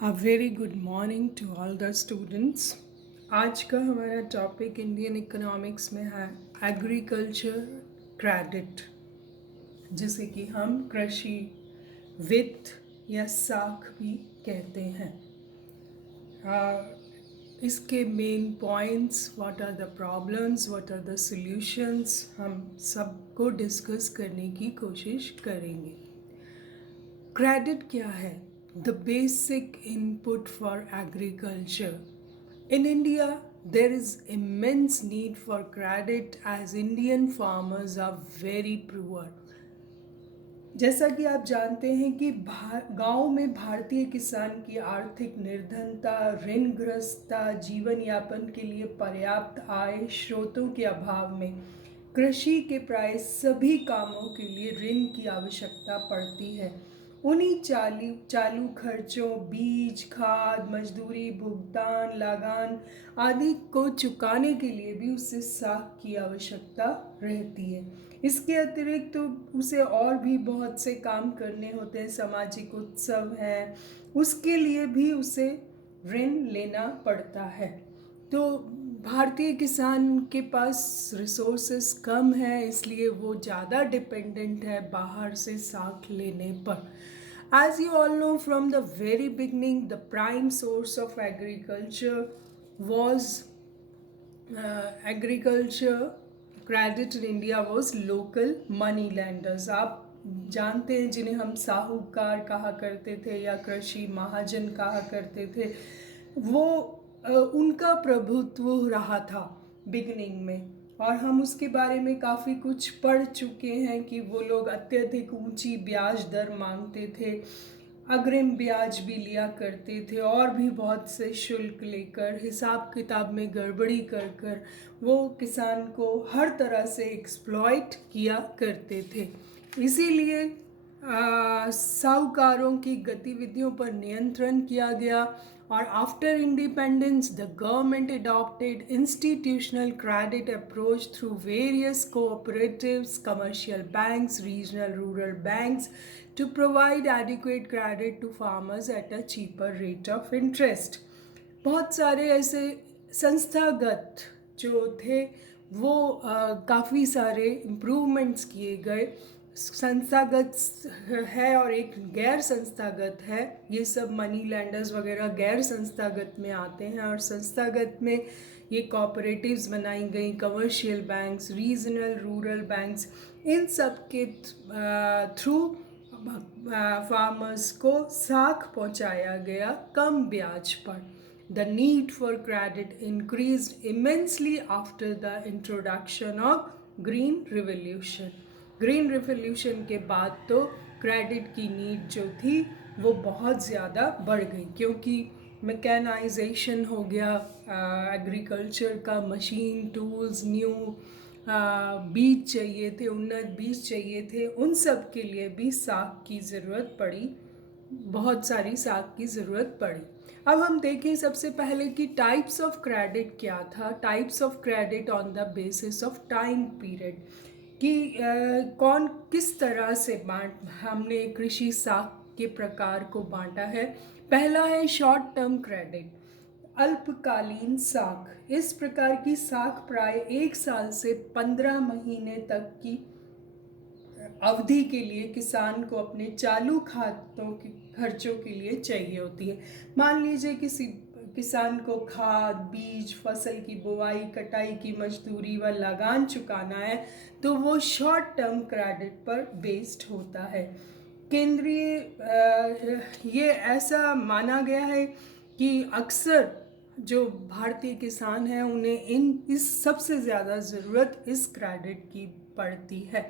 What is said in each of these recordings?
A very good morning to all the students. आज का हमारा टॉपिक इंडियन इकोनॉमिक्स में है एग्रीकल्चर क्रेडिट, जिसे कि हम कृषि वित्त या साख भी कहते हैं। इसके main points, what are the problems, what are the solutions, हम सबको डिस्कस करने की कोशिश करेंगे। क्रेडिट क्या है? The basic input for agriculture. In India, there is immense need for credit as Indian farmers are very poor. जैसा कि आप जानते हैं कि गांव में भारतीय किसान की आर्थिक निर्धनता, ऋणग्रस्तता, जीवन यापन के लिए पर्याप्त आय स्रोतों के अभाव में कृषि के प्राय सभी कामों के लिए ऋण की आवश्यकता पड़ती है। उन्हीं चालू खर्चों, बीज, खाद, मजदूरी, भुगतान, लगान आदि को चुकाने के लिए भी उसे साख की आवश्यकता रहती है। इसके अतिरिक्त तो उसे और भी बहुत से काम करने होते हैं, सामाजिक उत्सव हैं, उसके लिए भी उसे ऋण लेना पड़ता है। तो भारतीय किसान के पास रिसोर्सेस कम है, इसलिए वो ज़्यादा डिपेंडेंट है बाहर से साख लेने पर। As you all know, from the very beginning, the prime source of agriculture was agriculture credit in India was local money lenders. आप जानते हैं जिन्हें हम साहूकार कहा करते थे या कृषि महाजन कहा करते थे, वो उनका प्रभुत्व रहा था बिगनिंग में, और हम उसके बारे में काफ़ी कुछ पढ़ चुके हैं कि वो लोग अत्यधिक ऊंची ब्याज दर मांगते थे, अग्रिम ब्याज भी लिया करते थे, और भी बहुत से शुल्क लेकर हिसाब किताब में गड़बड़ी कर कर वो किसान को हर तरह से एक्सप्लॉइट किया करते थे। इसीलिए साहूकारों की गतिविधियों पर नियंत्रण किया गया, और after independence the government adopted institutional credit approach through various cooperatives, commercial banks, regional rural banks to provide adequate credit to farmers at a cheaper rate of interest. बहुत सारे ऐसे संस्थागत जो थे वो काफ़ी सारे इम्प्रूवमेंट्स किए गए। संस्थागत है और एक गैर संस्थागत है, ये सब मनी लैंडर्स वगैरह गैर संस्थागत में आते हैं, और संस्थागत में ये कोऑपरेटिव्स बनाई गई, commercial banks, regional rural banks, इन सब के थ्रू फार्मर्स को साख पहुंचाया गया कम ब्याज पर। The need for credit increased immensely after the introduction of Green Revolution. Green revolution के बाद तो क्रेडिट की नीड जो थी वो बहुत ज़्यादा बढ़ गई, क्योंकि मैकेनाइजेशन हो गया, एग्रीकल्चर का मशीन टूल्स, न्यू बीज चाहिए थे, उन्नत बीज चाहिए थे, उन सब के लिए भी साख की ज़रूरत पड़ी, बहुत सारी साख की ज़रूरत पड़ी। अब हम देखें सबसे पहले कि टाइप्स ऑफ क्रेडिट क्या था। Types of credit on the basis of time period, कि कौन किस तरह से हमने कृषि साख के प्रकार को बांटा है। पहला है शॉर्ट टर्म क्रेडिट, अल्पकालीन साख। इस प्रकार की साख प्राय 1 साल से 15 महीने तक की अवधि के लिए किसान को अपने चालू खातों के खर्चों के लिए चाहिए होती है। मान लीजिए किसी किसान को खाद, बीज, फसल की बुआई, कटाई की मजदूरी व लगान चुकाना है, तो वो शॉर्ट टर्म क्रेडिट पर बेस्ड होता है। केंद्रीय ये ऐसा माना गया है कि अक्सर जो भारतीय किसान हैं उन्हें इस सबसे ज़्यादा ज़रूरत इस क्रेडिट की पड़ती है।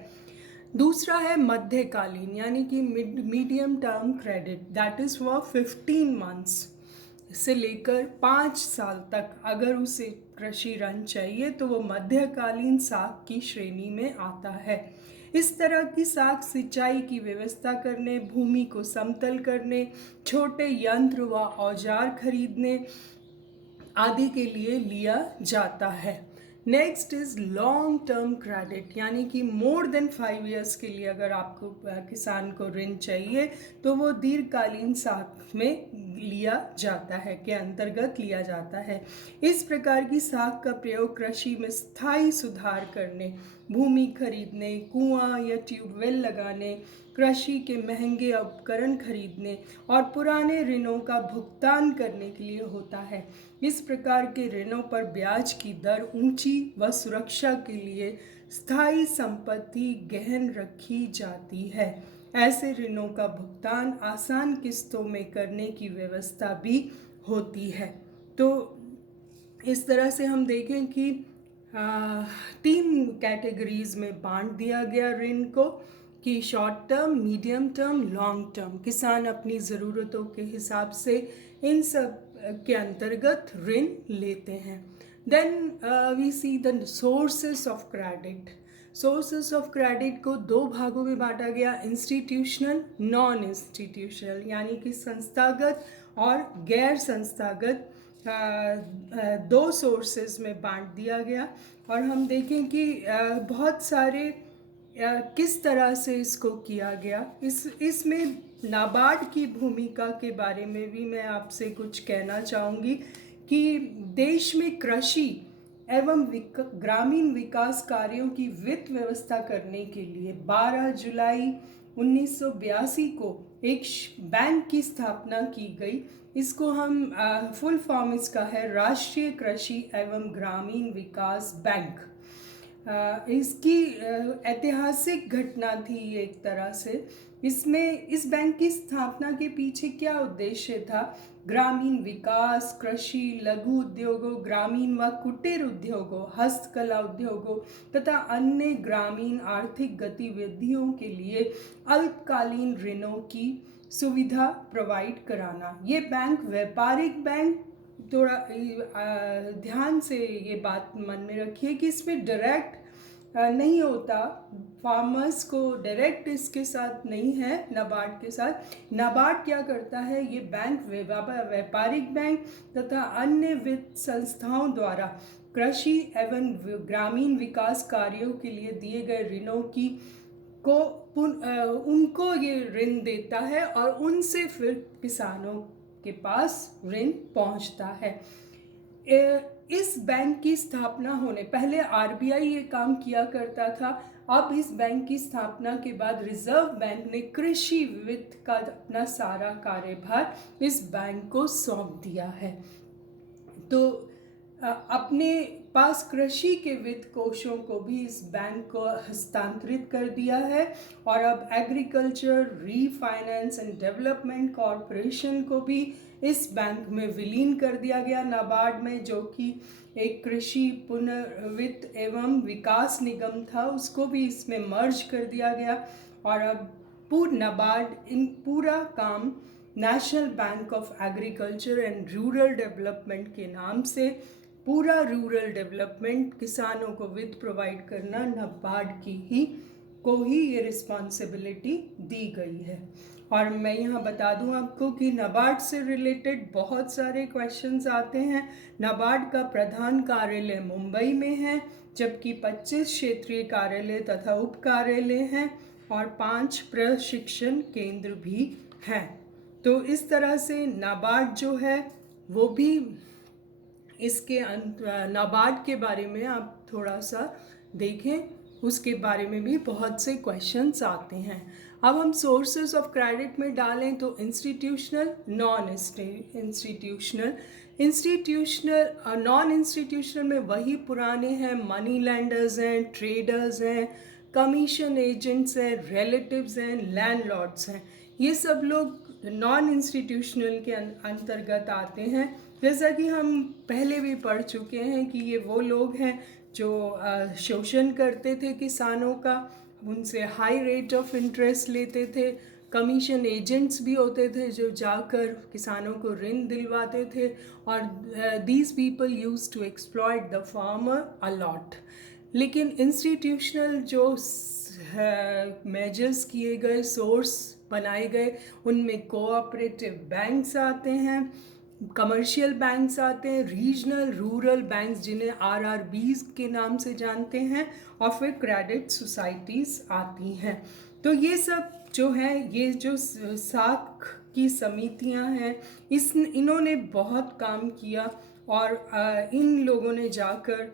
दूसरा है मध्यकालीन, यानी कि medium term credit, that is for 15 months से लेकर 5 साल तक। अगर उसे कृषि ऋण चाहिए तो वो मध्यकालीन साख की श्रेणी में आता है। इस तरह की साख सिंचाई की व्यवस्था करने, भूमि को समतल करने, छोटे यंत्र व औजार खरीदने आदि के लिए लिया जाता है। Next is long term credit, यानी कि मोर देन 5 years के लिए अगर आपको किसान को ऋण चाहिए तो वो दीर्घकालीन साख में लिया जाता है, के अंतर्गत लिया जाता है। इस प्रकार की साख का प्रयोग कृषि में स्थायी सुधार करने, भूमि खरीदने, कुआं या ट्यूबवेल लगाने, कृषि के महंगे उपकरण खरीदने और पुराने ऋणों का भुगतान करने के लिए होता है। इस प्रकार के ऋणों पर ब्याज की दर ऊंची व सुरक्षा के लिए स्थायी संपत्ति गहन रखी जाती है। ऐसे ऋणों का भुगतान आसान किस्तों में करने की व्यवस्था भी होती है। तो इस तरह से हम देखें कि 3 कैटेगरीज में बांट दिया गया ऋण को, कि short term, medium term, long term. किसान अपनी ज़रूरतों के हिसाब से इन सब के अंतर्गत ऋण लेते हैं। Then we see the sources of credit. Sources of credit को 2 भागों में बांटा गया, इंस्टीट्यूशनल, नॉन इंस्टीट्यूशनल, यानी कि संस्थागत और गैर संस्थागत 2 सोर्सेज में बांट दिया गया। और हम देखें कि बहुत सारे किस तरह से इसको किया गया। इसमें नाबार्ड की भूमिका के बारे में भी मैं आपसे कुछ कहना चाहूँगी कि देश में कृषि एवं ग्रामीण विकास कार्यों की वित्त व्यवस्था करने के लिए 12 जुलाई 1982 को एक बैंक की स्थापना की गई। इसको हम फुल फॉर्म इसका है राष्ट्रीय कृषि एवं ग्रामीण विकास बैंक। इसकी ऐतिहासिक घटना थी ये एक तरह से। इसमें इस बैंक की स्थापना के पीछे क्या उद्देश्य था? ग्रामीण विकास, कृषि, लघु उद्योगों, ग्रामीण व कुटीर उद्योगों, हस्तकला उद्योगों तथा अन्य ग्रामीण आर्थिक गतिविधियों के लिए अल्पकालीन ऋणों की सुविधा प्रोवाइड कराना। ये बैंक व्यापारिक बैंक, थोड़ा ध्यान से ये बात मन में रखिए कि इसमें डायरेक्ट नहीं होता, फार्मर्स को डायरेक्ट इसके साथ नहीं है नाबार्ड के साथ। नाबार्ड क्या करता है, ये बैंक व्यापारिक बैंक तथा अन्य वित्त संस्थाओं द्वारा कृषि एवं ग्रामीण विकास कार्यों के लिए दिए गए ऋणों की को उनको ये ऋण देता है और उनसे फिर किसानों के पास ऋण पहुंचता है। इस बैंक की स्थापना होने पहले आरबीआई ये काम किया करता था। अब इस बैंक की स्थापना के बाद रिजर्व बैंक ने कृषि वित्त का अपना सारा कार्यभार इस बैंक को सौंप दिया है। तो अपने पास कृषि के वित्त कोषों को भी इस बैंक को हस्तांतरित कर दिया है और अब agriculture refinance and development corporation को भी इस बैंक में विलीन कर दिया गया नाबार्ड में, जो कि एक कृषि पुनर्वित्त एवं विकास निगम था, उसको भी इसमें मर्ज कर दिया गया। और अब नाबार्ड इन पूरा काम national bank of agriculture and rural development के नाम से पूरा रूरल डेवलपमेंट, किसानों को वित्त प्रोवाइड करना नाबार्ड को ही ये रिस्पॉन्सिबिलिटी दी गई है। और मैं यहाँ बता दूँ आपको कि नाबार्ड से रिलेटेड बहुत सारे क्वेश्चंस आते हैं। नाबार्ड का प्रधान कार्यालय मुंबई में है, जबकि 25 क्षेत्रीय कार्यालय तथा उप कार्यालय हैं और 5 प्रशिक्षण केंद्र भी हैं। तो इस तरह से नाबार्ड जो है वो भी इसके नाबार्ड के बारे में आप थोड़ा सा देखें, उसके बारे में भी बहुत से क्वेश्चंस आते हैं। अब हम सोर्सेस ऑफ क्रेडिट में डालें तो institutional, non institutional. Non institutional में वही पुराने हैं, मनी लैंडर्स हैं, ट्रेडर्स हैं, कमीशन एजेंट्स हैं, रिलेटिव्स हैं, लैंडलॉर्ड्स हैं। ये सब लोग नॉन इंस्टीट्यूशनल के अंतर्गत आते हैं। जैसा कि हम पहले भी पढ़ चुके हैं कि ये वो लोग हैं जो शोषण करते थे किसानों का, उनसे हाई रेट ऑफ इंटरेस्ट लेते थे। कमीशन एजेंट्स भी होते थे जो जाकर किसानों को ऋण दिलवाते थे, और these people use to exploit the farmer a lot. लेकिन इंस्टीट्यूशनल जो मेजर्स किए गए, सोर्स बनाए गए, उनमें कोऑपरेटिव बैंक्स आते हैं, कमर्शियल बैंक्स आते हैं, रीजनल रूरल बैंक्स जिन्हें आरआरबीज के नाम से जानते हैं, और फिर क्रेडिट सोसाइटीज़ आती हैं। तो ये सब जो है, ये जो साख की समितियां हैं, इन्होंने बहुत काम किया और इन लोगों ने जाकर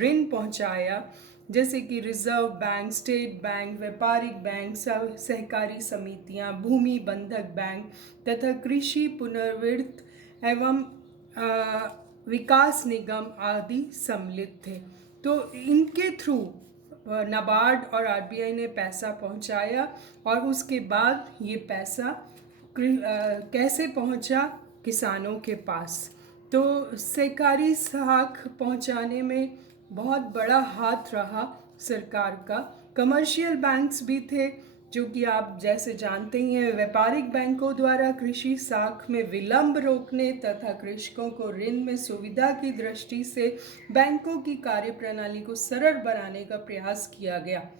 ऋण पहुंचाया, जैसे कि रिजर्व बैंक, स्टेट बैंक, व्यापारिक बैंक, सहकारी समितियां, भूमि बंधक बैंक तथा कृषि पुनर्वित्त एवं विकास निगम आदि सम्मिलित थे। तो इनके थ्रू नाबार्ड और आरबीआई ने पैसा पहुंचाया, और उसके बाद ये पैसा कैसे पहुंचा किसानों के पास। तो सहकारी साख पहुंचाने में बहुत बड़ा हाथ रहा सरकार का। कमर्शियल बैंक्स भी थे, जो कि आप जैसे जानते ही हैं, व्यापारिक बैंकों द्वारा कृषि साख में विलंब रोकने तथा कृषकों को ऋण में सुविधा की दृष्टि से बैंकों की कार्यप्रणाली को सरल बनाने का प्रयास किया गया।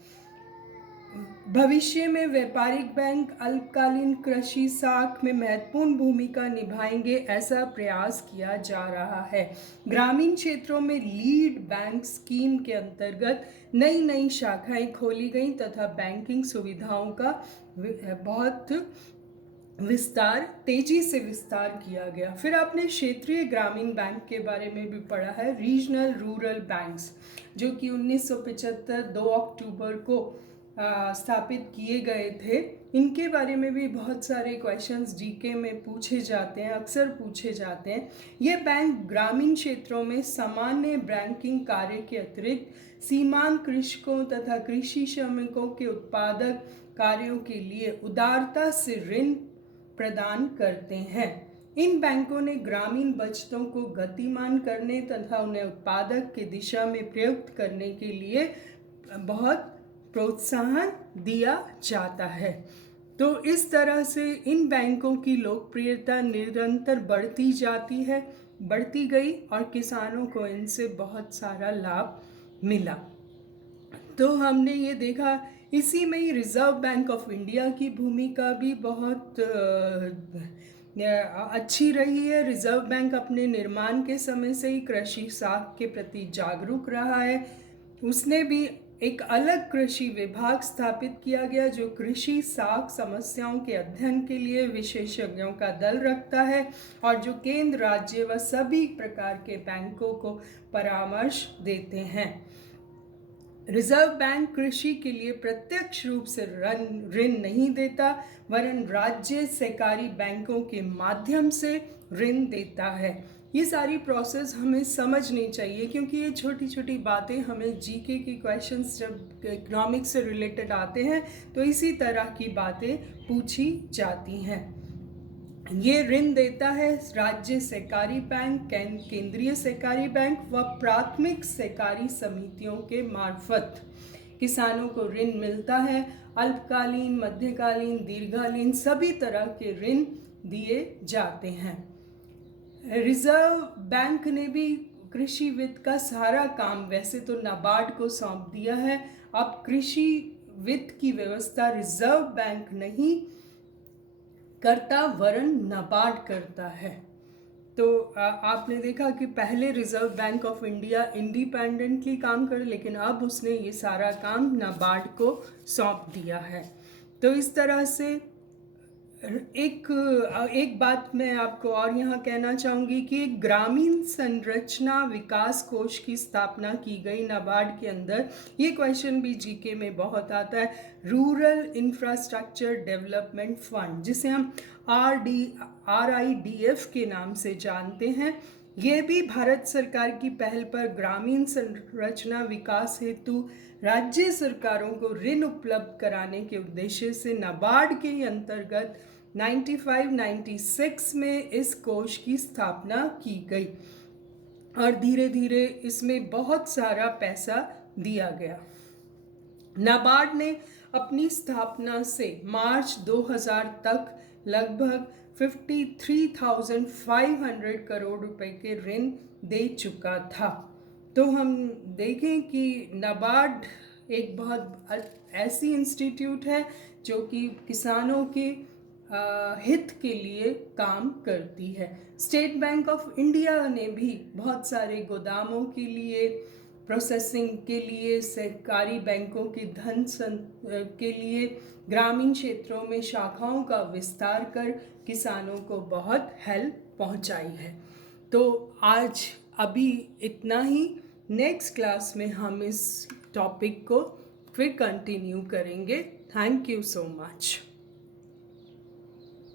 भविष्य में व्यापारिक बैंक अल्पकालीन कृषि साख में महत्वपूर्ण भूमिका निभाएंगे, ऐसा प्रयास किया जा रहा है। ग्रामीण क्षेत्रों में लीड बैंक स्कीम के अंतर्गत नई नई शाखाएं खोली गईं तथा बैंकिंग सुविधाओं का बहुत तेजी से विस्तार किया गया। फिर आपने क्षेत्रीय ग्रामीण बैंक के बारे में भी पढ़ा है, रीजनल रूरल बैंक्स, जो कि 1975 2 अक्टूबर को स्थापित किए गए थे। इनके बारे में भी बहुत सारे क्वेश्चंस जीके में पूछे जाते हैं, अक्सर पूछे जाते हैं। ये बैंक ग्रामीण क्षेत्रों में सामान्य बैंकिंग कार्य के अतिरिक्त सीमांत कृषकों तथा कृषि श्रमिकों के उत्पादक कार्यों के लिए उदारता से ऋण प्रदान करते हैं। इन बैंकों ने ग्रामीण बचतों को गतिमान करने तथा उन्हें उत्पादक की दिशा में प्रयुक्त करने के लिए बहुत प्रोत्साहन दिया जाता है। तो इस तरह से इन बैंकों की लोकप्रियता निरंतर बढ़ती गई और किसानों को इनसे बहुत सारा लाभ मिला। तो हमने ये देखा, इसी में ही रिजर्व बैंक ऑफ इंडिया की भूमिका भी बहुत अच्छी रही है। रिजर्व बैंक अपने निर्माण के समय से ही कृषि साख के प्रति जागरूक रहा है। उसने भी एक अलग कृषि विभाग स्थापित किया गया, जो कृषि साख समस्याओं के अध्ययन के लिए विशेषज्ञों का दल रखता है, और जो केंद्र, राज्य व सभी प्रकार के बैंकों को परामर्श देते हैं। रिजर्व बैंक कृषि के लिए प्रत्यक्ष रूप से ऋण नहीं देता, वरन राज्य सहकारी बैंकों के माध्यम से ऋण देता है। ये सारी प्रोसेस हमें समझनी चाहिए, क्योंकि ये छोटी छोटी बातें हमें जीके की क्वेश्चंस जब इकोनॉमिक्स से रिलेटेड आते हैं तो इसी तरह की बातें पूछी जाती हैं। ये ऋण देता है राज्य सहकारी बैंक, केंद्रीय सहकारी बैंक व प्राथमिक सहकारी समितियों के मार्फत किसानों को ऋण मिलता है। अल्पकालीन, मध्यकालीन, दीर्घकालीन सभी तरह के ऋण दिए जाते हैं। रिजर्व बैंक ने भी कृषि वित्त का सारा काम वैसे तो नाबार्ड को सौंप दिया है। अब कृषि वित्त की व्यवस्था रिजर्व बैंक नहीं करता, वरन नाबार्ड करता है। तो आपने देखा कि पहले reserve bank of India independently काम करे, लेकिन अब उसने ये सारा काम नाबार्ड को सौंप दिया है। तो इस तरह से एक बात मैं आपको और यहाँ कहना चाहूँगी कि एक ग्रामीण संरचना विकास कोष की स्थापना की गई नाबार्ड के अंदर। ये क्वेश्चन भी जीके में बहुत आता है, रूरल इंफ्रास्ट्रक्चर डेवलपमेंट फंड, जिसे हम RIDF के नाम से जानते हैं। ये भी भारत सरकार की पहल पर ग्रामीण संरचना विकास हेतु राज्य सरकारों को ऋण उपलब्ध कराने के उद्देश्य से नाबार्ड के अंतर्गत 95-96 में इस कोष की स्थापना की गई, और धीरे धीरे इसमें बहुत सारा पैसा दिया गया। नाबार्ड ने अपनी स्थापना से मार्च 2000 तक लगभग 53,500 करोड़ रुपए के ऋण दे चुका था। तो हम देखें कि नाबार्ड एक बहुत ऐसी इंस्टीट्यूट है जो कि किसानों के हित के लिए काम करती है। स्टेट बैंक ऑफ इंडिया ने भी बहुत सारे गोदामों के लिए, प्रोसेसिंग के लिए, सहकारी बैंकों की के लिए ग्रामीण क्षेत्रों में शाखाओं का विस्तार कर किसानों को बहुत हेल्प पहुंचाई है। तो आज अभी इतना ही। नेक्स्ट क्लास में हम इस टॉपिक को फिर कंटिन्यू करेंगे। Thank you so much.